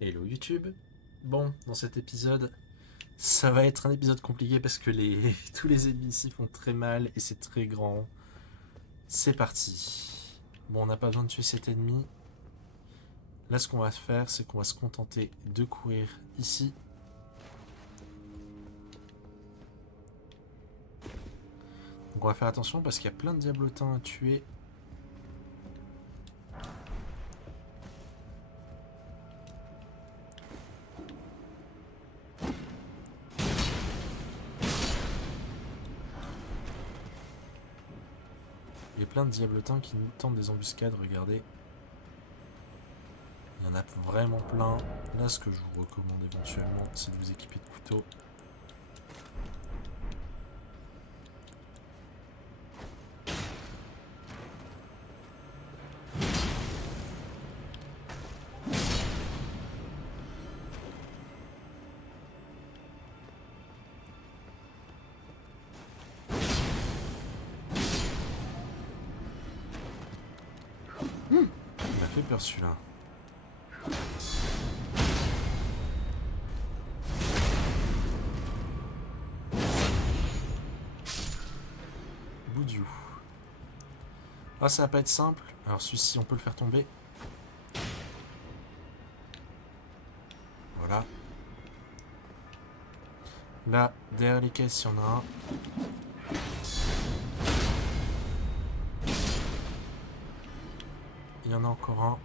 Hello YouTube. Bon, dans cet épisode, ça va être un épisode compliqué parce que tous les ennemis ici font très mal et c'est très grand. C'est parti. Bon, on n'a pas besoin de tuer cet ennemi. Là, ce qu'on va faire, c'est qu'on va se contenter de courir ici. Donc on va faire attention parce qu'il y a plein de diablotins à tuer. Il y a plein de diablotins qui nous tentent des embuscades, regardez. Il y en a vraiment plein. Là, ce que je vous recommande éventuellement, c'est de vous équiper de couteaux. Il m'a fait peur celui-là. Boudiou. Ah, ça va pas être simple. Alors celui-ci, on peut le faire tomber. Voilà. Là, derrière les caisses, il y en a un. Il y en a encore un.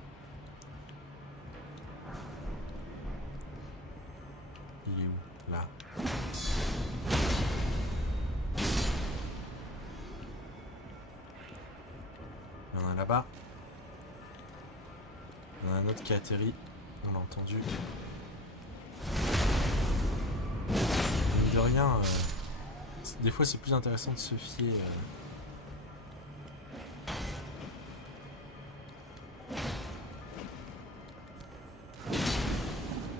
Il est où? Là. Il y en a là-bas. Il y en a un autre qui a atterri. On l'a entendu. Mine de rien, des fois c'est plus intéressant de se fier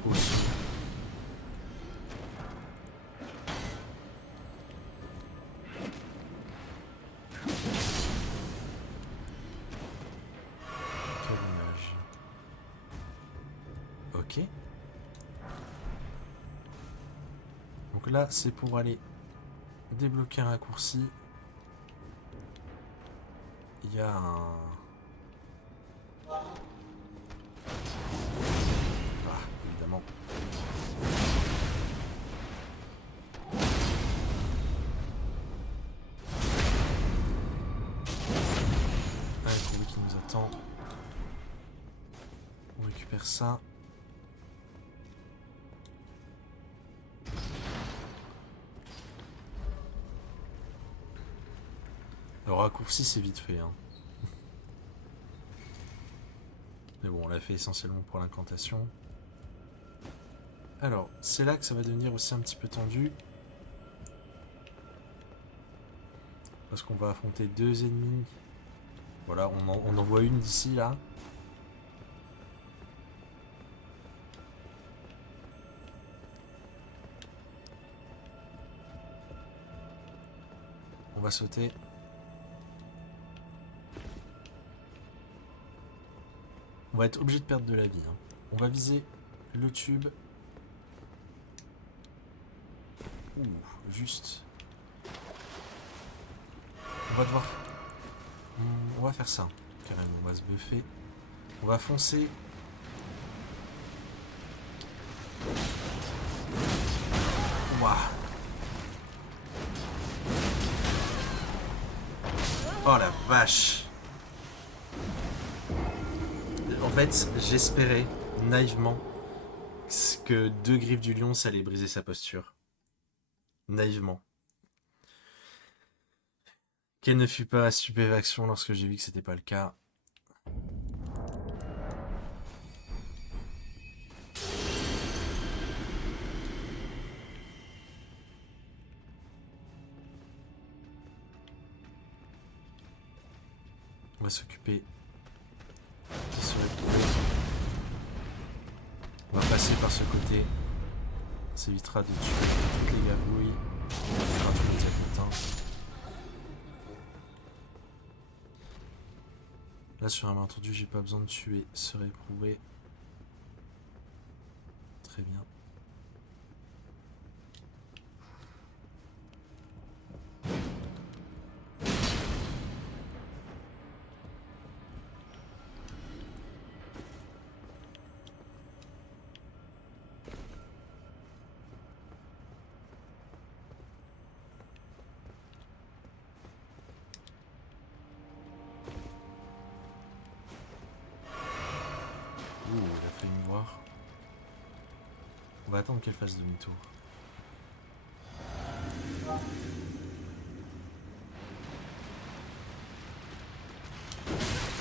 au son. Quelle image. Ok. Donc là, c'est pour aller débloquer un raccourci. Il y a un... Ah, évidemment. Un courrier qui nous attend. On récupère ça. Le raccourci, c'est vite fait, hein. Mais bon, on l'a fait essentiellement pour l'incantation. Alors, c'est là que ça va devenir aussi un petit peu tendu. Parce qu'on va affronter deux ennemis. Voilà, on en voit une d'ici, là. On va sauter. On va être obligé de perdre de la vie, hein. On va viser le tube. Ouh, juste. On va devoir... On va faire ça, carrément. On va se buffer. On va foncer. Ouah. Oh la vache. En fait, j'espérais naïvement que deux griffes du lion, ça allait briser sa posture. Naïvement. Quelle ne fut pas la stupéfaction lorsque j'ai vu que c'était pas le cas. On va s'occuper de ce... On va passer par ce côté. Ça évitera de tuer toutes les gargouilles. On verra tout le diablotin. Là, sur un malentendu, j'ai pas besoin de tuer ce réprouvé. très bien. Ouh, il a failli me voir. On va attendre qu'elle fasse demi-tour.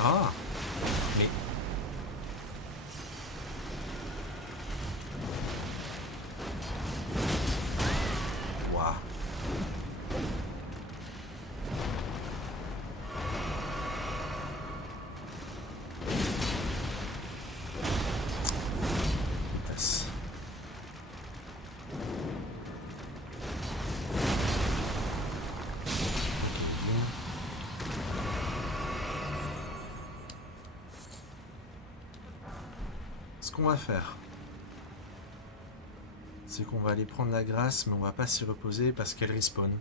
Ah! Mais... Waouh! Tasse. Ce qu'on va faire, c'est qu'on va aller prendre la grâce, mais on va pas s'y reposer parce qu'elle respawn.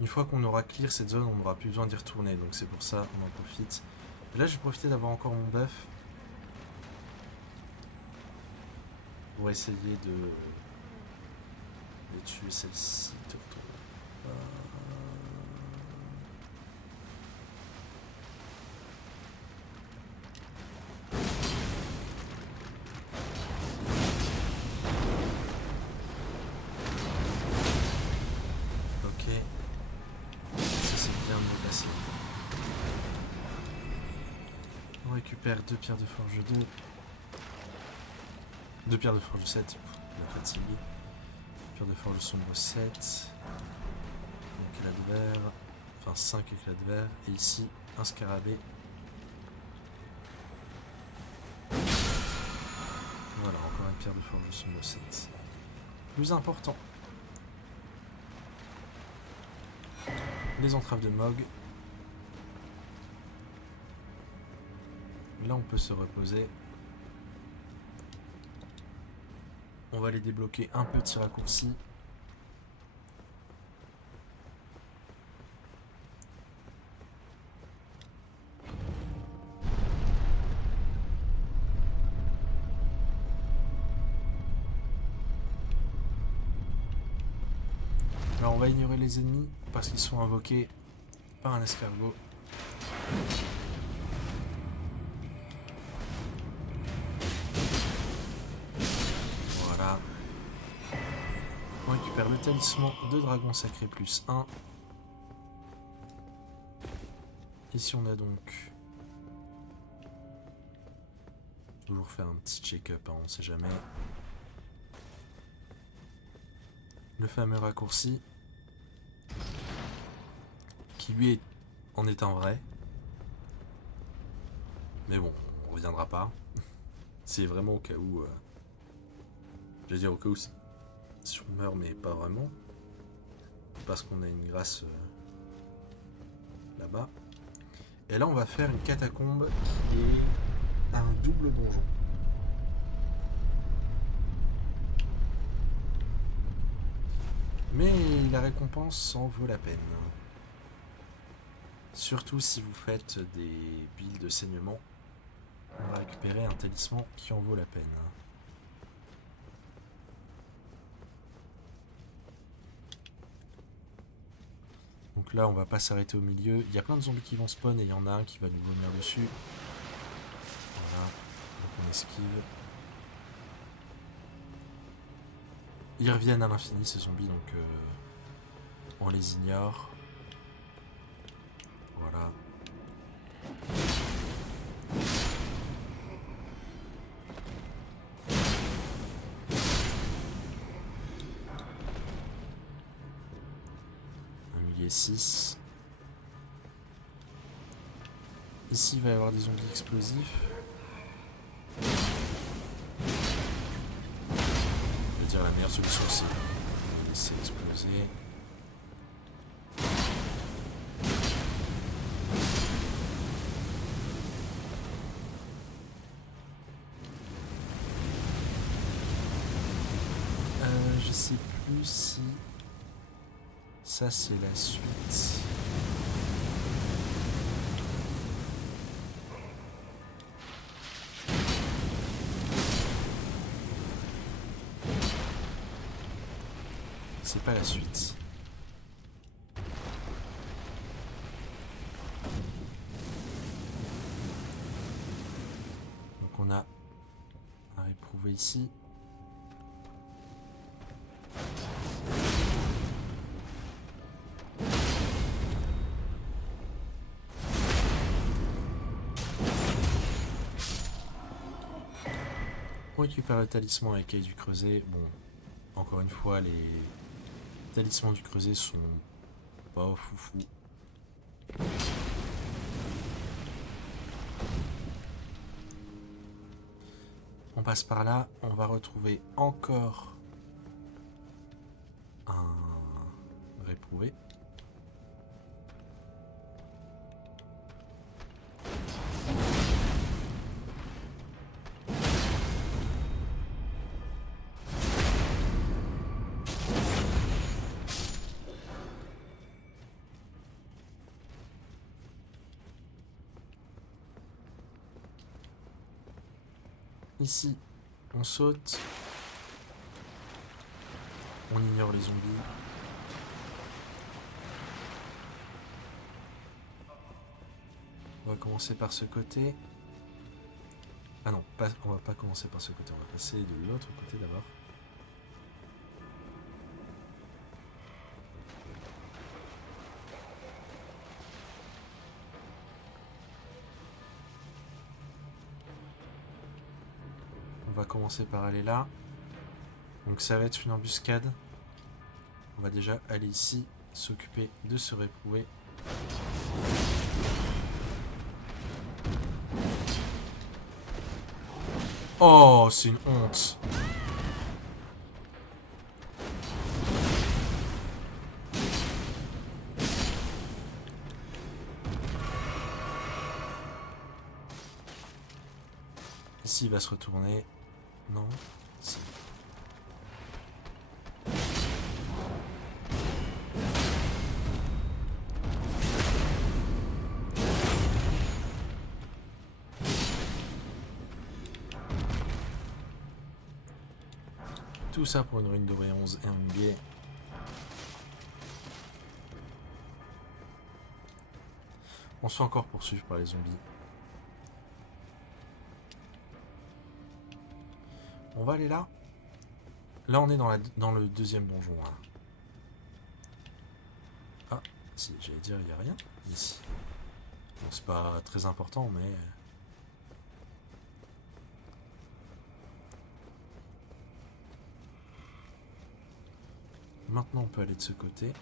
Une fois qu'on aura clear cette zone, on n'aura plus besoin d'y retourner, donc c'est pour ça on en profite. Et là, je vais profiter d'avoir encore mon buff pour essayer de tuer celle-ci. Ok, ça c'est bien de me passer. On récupère 2 pierres de forge 2. 2 pierres de forge 7. La fatigue. Pierre de forge sombre 7. Un éclat de verre. Enfin 5 éclats de verre. Et ici, un scarabée. Voilà, encore une pierre de forge sombre 7. Plus important. Les entraves de Mog. Là, on peut se reposer. On va les débloquer un petit raccourci. Alors on va ignorer les ennemis parce qu'ils sont invoqués par un escargot. Voilà. On récupère le talisman de dragon sacré plus 1. Ici on a donc... Toujours faire un petit check-up, hein, on sait jamais. Le fameux raccourci. Qui lui en est un vrai. Mais bon, on reviendra pas. C'est vraiment au cas où... je veux dire au cas où si on meurt, mais pas vraiment. Parce qu'on a une grâce là-bas. Et là, on va faire une catacombe qui est un double donjon. Mais la récompense en vaut la peine. Surtout si vous faites des builds de saignement, on va récupérer un talisman qui en vaut la peine. Donc là, on va pas s'arrêter au milieu. Il y a plein de zombies qui vont spawn et il y en a un qui va nous vomir dessus. Voilà, donc on esquive. Ils reviennent à l'infini ces zombies, donc on les ignore. Voilà. Un millier 6. Ici, il va y avoir des zombies explosifs. Je veux dire, la meilleure solution, c'est de laisser exploser. je sais plus si ça c'est la suite. C'est pas la suite. Donc on a un réprouvé ici. On récupère le talisman avec Eye du Creuset. Bon, encore une fois, les talismans du Creuset sont pas foufou. On passe par là, on va retrouver encore un réprouvé. Ici, on saute. On ignore les zombies. On va commencer par ce côté. Ah non, on va pas commencer par ce côté. On va passer de l'autre côté d'abord. On va commencer par aller là. Donc ça va être une embuscade. On va déjà aller ici, s'occuper de ce réprouvé. Oh, c'est une honte. Ici, il va se retourner. Non. Si. Tout ça pour une rune dorée 11 et un muguet. On se fait encore poursuivre par les zombies. On va aller là. Là, on est dans le deuxième donjon. Là. Ah, si, j'allais dire, il n'y a rien ici. Bon, c'est pas très important, mais... Maintenant, on peut aller de ce côté.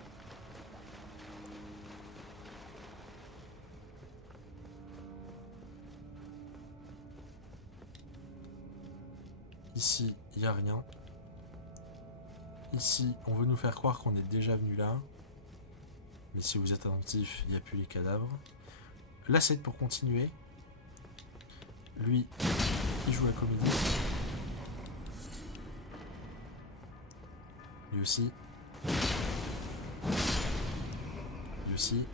Ici, il n'y a rien. Ici, on veut nous faire croire qu'on est déjà venu là. Mais si vous êtes attentif, il n'y a plus les cadavres. Là, c'est pour continuer. Lui, il joue la comédie. Lui aussi. Lui aussi.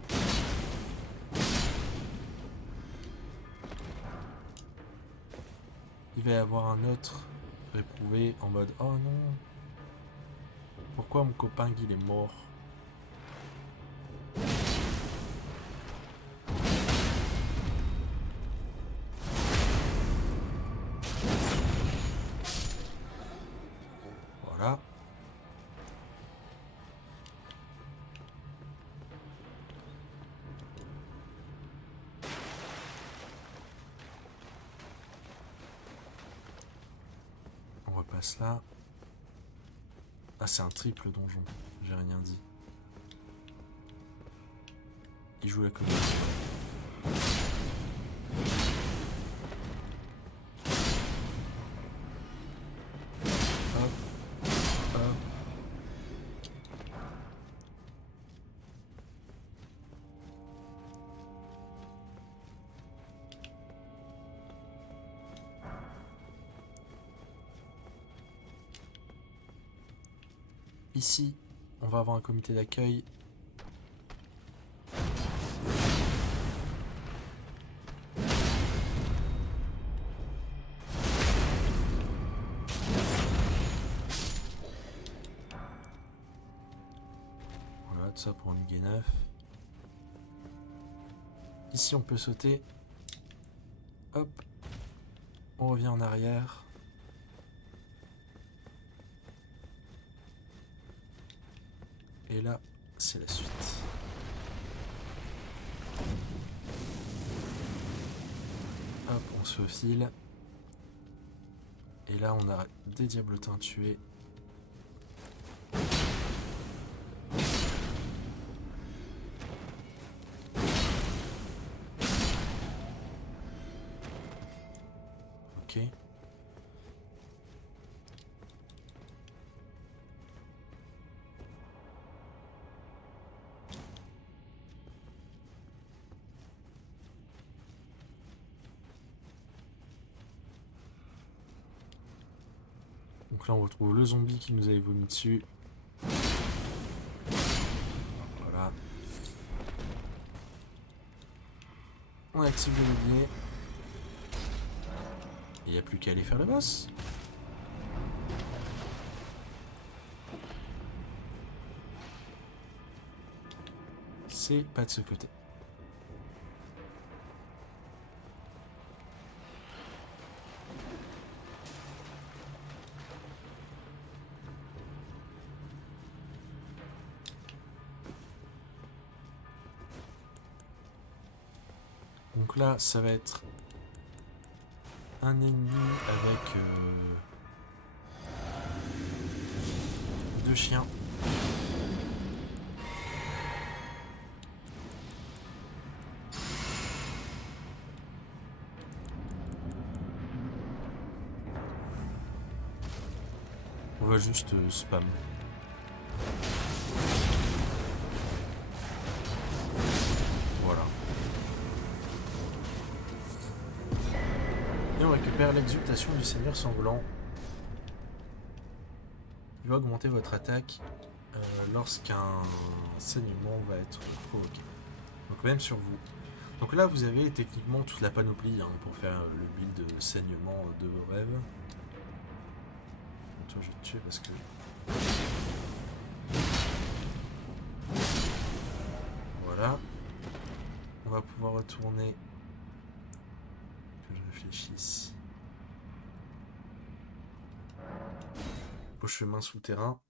Il va y avoir un autre réprouvé en mode « Oh non, pourquoi mon copain il est mort ?» Voilà. On repasse là. Ah, c'est un triple donjon. J'ai rien dit. Il joue la comédie. Hop. Hop. Ici, on va avoir un comité d'accueil. Voilà, tout ça pour une Guéneuf. Ici, on peut sauter. Hop. On revient en arrière. Et là, c'est la suite. Hop, on se faufile. Et là, on a des diablotins tués. Ok. Donc là, on retrouve le zombie qui nous avait vomi dessus. Voilà. On active le levier. Il n'y a plus qu'à aller faire le boss. C'est pas de ce côté. Donc là, ça va être un ennemi avec 2 chiens. On va juste spam. Voilà. Et on récupère l'exultation du Seigneur Sanglant. Il va augmenter votre attaque lorsqu'un saignement va être provoqué. Donc même sur vous. Donc là, vous avez techniquement toute la panoplie pour faire le build de saignement de vos rêves. Toi, je vais te tuer parce que... Voilà. On va pouvoir retourner... Que je réfléchisse. Au chemin souterrain.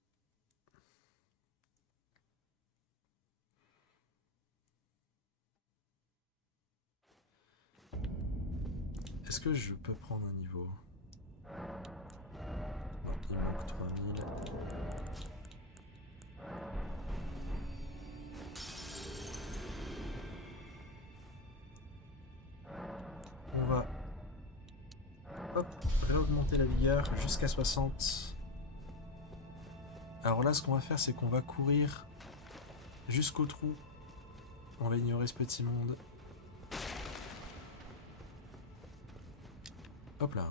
Est-ce que je peux prendre un niveau? Non, il manque 3000. On va hop, réaugmenter la vigueur jusqu'à 60. Alors là, ce qu'on va faire, c'est qu'on va courir jusqu'au trou. On va ignorer ce petit monde. Hop là.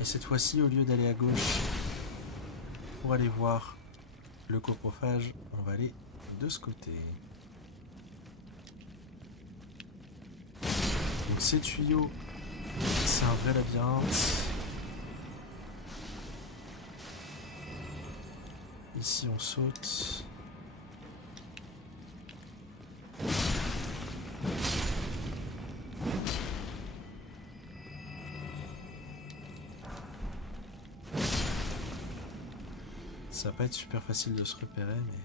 Et cette fois-ci, au lieu d'aller à gauche pour aller voir le coprophage, on va aller de ce côté. Donc ces tuyaux, c'est un vrai labyrinthe. Ici on saute. Ça va pas être super facile de se repérer, mais...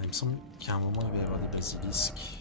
Ah, il me semble qu'à un moment il va y avoir des basilisques.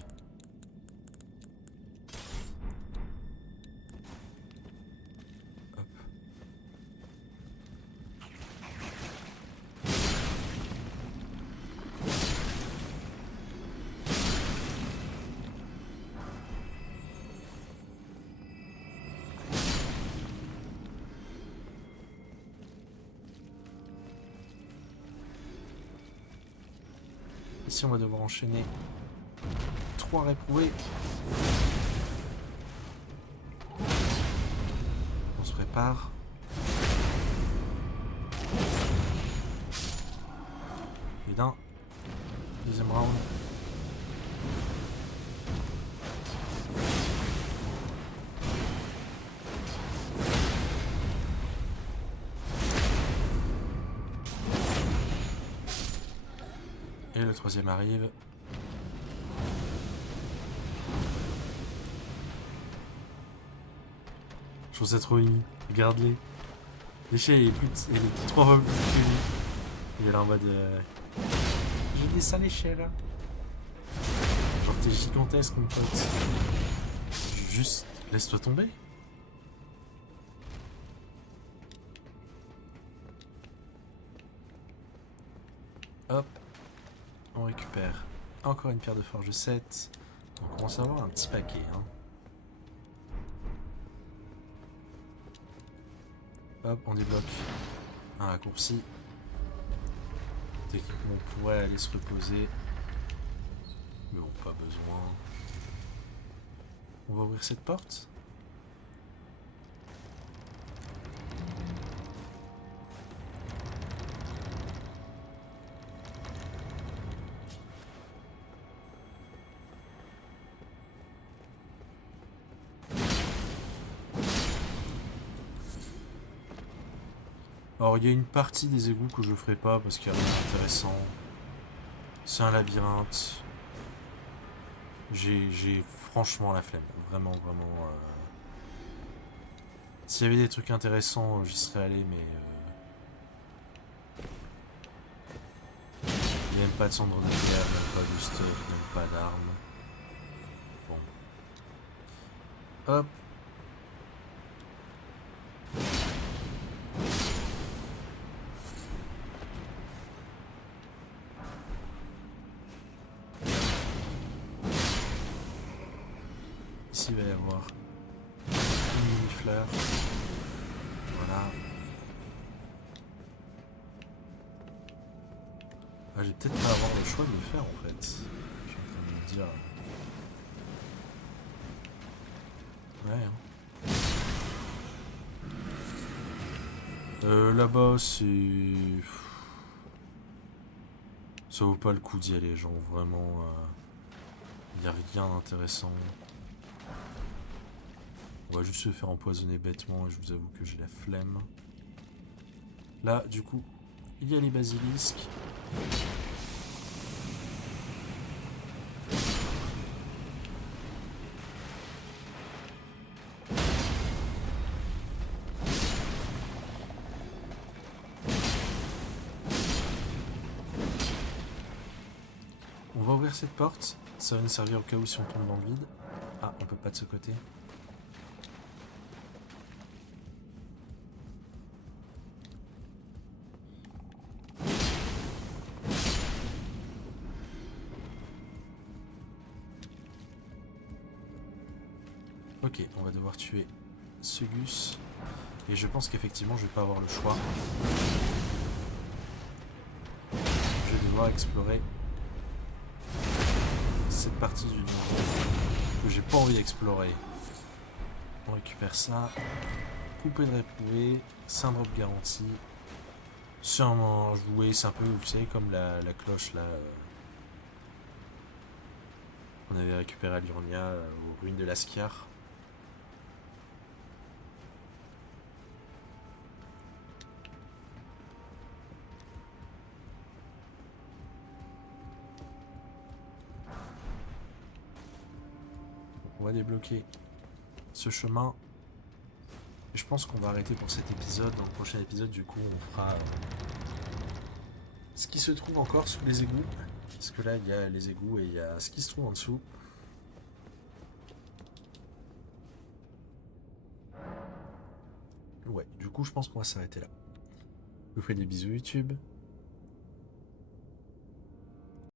Ici, on va devoir enchaîner 3 réprouvés. On se prépare. Et d'un. Deuxième round. Et le troisième arrive. Je trouve ça trop mimi. Regarde-les. L'échelle est elle est 3 fois plus petite que lui. Il est là en mode... J'ai dit ça l'échelle. Genre t'es gigantesque mon pote. Juste laisse-toi tomber. Hop. On récupère encore une pierre de forge 7. On commence à avoir un petit paquet. Hein. Hop, on débloque un raccourci. Techniquement, on pourrait aller se reposer. Mais bon, pas besoin. On va ouvrir cette porte. Alors il y a une partie des égouts que je ferai pas parce qu'il y a rien d'intéressant. C'est un labyrinthe. J'ai franchement la flemme. Vraiment, vraiment. S'il y avait des trucs intéressants, j'y serais allé, mais... il n'y a même pas de cendre de pierre, même pas de stuff, même pas d'armes. Bon. Hop. Ici, il va y avoir une mini-fleur. Voilà. Ah, j'ai peut-être pas avoir le choix de le faire en fait. Je suis en train de me dire. Ouais. Hein. Là-bas, c'est. Ça vaut pas le coup d'y aller, genre vraiment. Il n'y a rien d'intéressant. On va juste se faire empoisonner bêtement et je vous avoue que j'ai la flemme. Là, du coup, il y a les basilisques. On va ouvrir cette porte. Ça va nous servir au cas où si on tombe dans le vide. Ah, on peut pas de ce côté. Ok, on va devoir tuer ce Gus. Et je pense qu'effectivement, je vais pas avoir le choix. Je vais devoir explorer cette partie du niveau que j'ai pas envie d'explorer. On récupère ça. Poupée de réprouvé. 5 drops garantie. C'est un jouet, c'est un peu, vous savez, comme la cloche là. On avait récupéré à Liurnia, aux ruines de Lascar. On va débloquer ce chemin. Et je pense qu'on va arrêter pour cet épisode. Dans le prochain épisode, du coup, on fera ce qui se trouve encore sous les égouts. Parce que là, il y a les égouts et il y a ce qui se trouve en dessous. Ouais, du coup, je pense qu'on va s'arrêter là. Je vous fais des bisous YouTube.